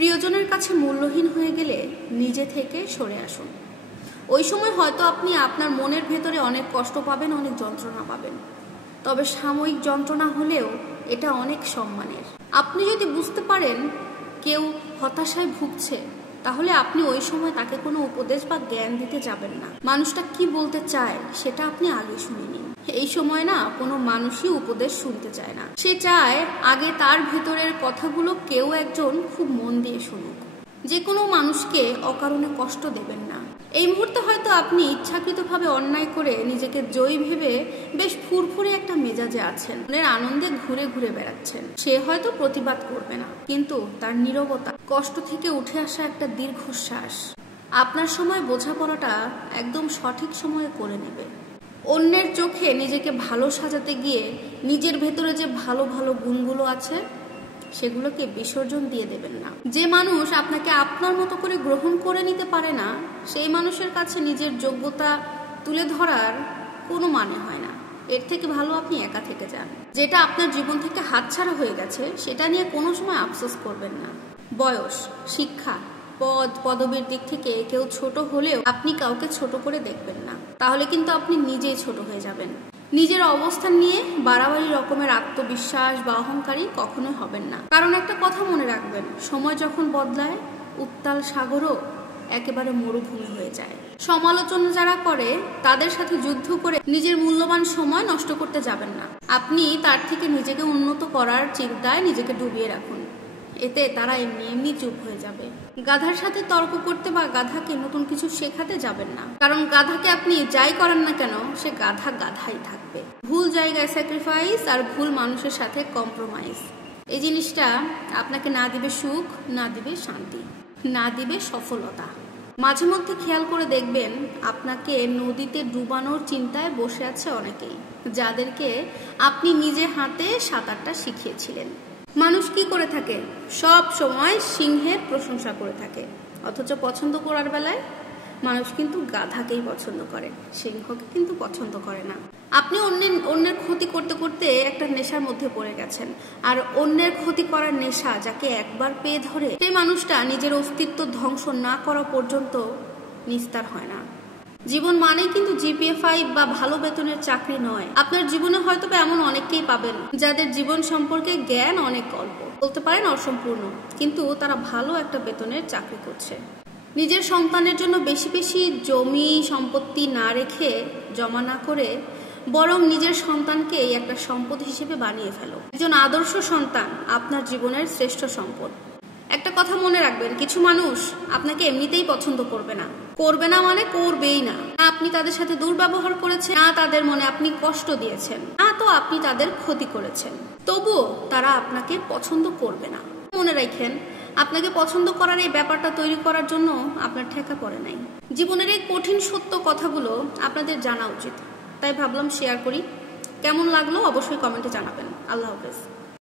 প্রিয়জনের কাছে মূল্যহীন হয়ে গেলে নিজে থেকে সরে আসুন। ওই সময় হয়তো আপনি আপনার মনের ভেতরে অনেক কষ্ট পাবেন, অনেক যন্ত্রণা পাবেন, তবে সাময়িক যন্ত্রণা হলেও এটা অনেক সম্মানের। আপনি যদি বুঝতে পারেন কেউ হতাশায় ভুগছে, তাহলে আপনি ওই সময় তাকে কোনো উপদেশ বা জ্ঞান দিতে যাবেন না। মানুষটা কি বলতে চায় সেটা আপনি আগে শুনে নিন। এই সময় না কোনো মানুষই উপদেশ শুনতে চায় না, সে চায় আগে তার ভেতরের কথাগুলো কেউ একজন খুব মন দিয়ে শুনুক। যে কোনো মানুষকে অকারণে কষ্ট দেবেন না। এই মুহূর্তে হয়তো আপনি ইচ্ছাকৃতভাবে অন্যায় করে নিজেকে জয়ী ভেবে বেশ ফুরফুরে একটা মেজাজে আছেন, মনের আনন্দে ঘুরে ঘুরে বেড়াচ্ছেন। সে হয়তো প্রতিবাদ করবে না, কিন্তু তার নীরবতা কষ্ট থেকে উঠে আসা একটা দীর্ঘশ্বাস আপনার সময় বোঝাপড়াটা একদম সঠিক সময়ে করে নেবে। অন্যের চোখে নিজেকে ভালো সাজাতে গিয়ে নিজের ভেতরে যে ভালো ভালো গুণগুলো আছে সেগুলোকে বিসর্জন দিয়ে দেবেন না। যে মানুষ আপনাকে আপনার মতো করে গ্রহণ করে নিতে পারে না, সেই মানুষের কাছে নিজের যোগ্যতা তুলে ধরার কোনো মানে হয় না। এর থেকে ভালো আপনি একা থেকে যান। যেটা আপনার জীবন থেকে হাতছাড়া হয়ে গেছে সেটা নিয়ে কোনো সময় আফসোস করবেন না। বয়স, শিক্ষা, পদ পদবীর দিক থেকে কেউ ছোট হলেও আপনি কাউকে ছোট করে দেখবেন না, তাহলে কিন্তু আপনি নিজেই ছোট হয়ে যাবেন। নিজের অবস্থান নিয়ে বাড়াবাড়ি রকমের আত্মবিশ্বাস বা অহংকারী কখনোই হবেন না। কারণ একটা কথা মনে রাখবেন, সময় যখন বদলায় উত্তাল সাগরও একেবারে মরুভূমি হয়ে যায়। সমালোচনা যারা করে তাদের সাথে যুদ্ধ করে নিজের মূল্যবান সময় নষ্ট করতে যাবেন না। আপনি তার থেকে নিজেকে উন্নত করার চিন্তায় নিজেকে ডুবিয়ে রাখুন, এতে তারা এমনি এমনি চুপ হয়ে যাবে। গাধার সাথে তর্ক করতে বা গাধাকে নতুন কিছু শেখাতে যাবেন না, কারণ গাধাকে আপনি যাই করেন না কেন সে গাধা গাধাই থাকবে। ভুল জায়গায় স্যাক্রিফাইস আর ভুল মানুষের সাথে কম্প্রোমাইজ, এই জিনিসটা আপনাকে না দিবে সুখ, না দিবে শান্তি, না দিবে সফলতা। মাঝে মধ্যে খেয়াল করে দেখবেন আপনাকে নদীতে ডুবানোর চিন্তায় বসে আছে অনেকেই, যাদেরকে আপনি নিজে হাতে সাঁতারটা শিখিয়েছিলেন। মানুষ কি করে থাকে, সব সময় সিংহের প্রশংসা করে থাকে, অথচ পছন্দ করার বেলায় মানুষ কিন্তু গাধাকেই পছন্দ করে, সিংহকে কিন্তু পছন্দ করে না। আপনি অন্যের ক্ষতি করতে করতে একটা নেশার মধ্যে পড়ে গেছেন, আর অন্যের ক্ষতি করার নেশা যাকে একবার পেয়ে ধরে সেই মানুষটা নিজের অস্তিত্ব ধ্বংস না করা পর্যন্ত নিস্তার হয় না। জীবন মানেই কিন্তু জিপিএ 5 বা ভালো বেতনের চাকরি নয়। আপনার জীবনে হয়তো এমন অনেককেই পাবেন যাদের জীবন সম্পর্কে জ্ঞান অনেক অল্প, বলতে পারেন অসম্পূর্ণ, কিন্তু তারা ভালো একটা বেতনের চাকরি করছে। নিজের সন্তানের জন্য বেশি বেশি জমি সম্পত্তি না রেখে, জমা না করে, বরং নিজের সন্তানকে একটা সম্পদ হিসেবে বানিয়ে ফেলো। একজন আদর্শ সন্তান আপনার জীবনের শ্রেষ্ঠ সম্পদ। একটা কথা মনে রাখবেন, কিছু মানুষ আপনাকে এমনিতেই পছন্দ করবে না, করবে না মানে করবেই না। না আপনি তাদের সাথে দুর্ব্যবহার করেছেন, না তাদের মনে আপনি কষ্ট দিয়েছেন, না তো আপনি তাদের ক্ষতি করেছেন, তবুও তারা আপনাকে পছন্দ করবে না। মনে রাখেন, আপনাকে পছন্দ করার এই ব্যাপারটা তৈরি করার জন্য আপনার ঠেকা পড়ে নাই। জীবনের এই কঠিন সত্য কথাগুলো আপনাদের জানা উচিত, তাই ভাবলাম শেয়ার করি। কেমন লাগলো অবশ্যই কমেন্টে জানাবেন। আল্লাহ হাফেজ।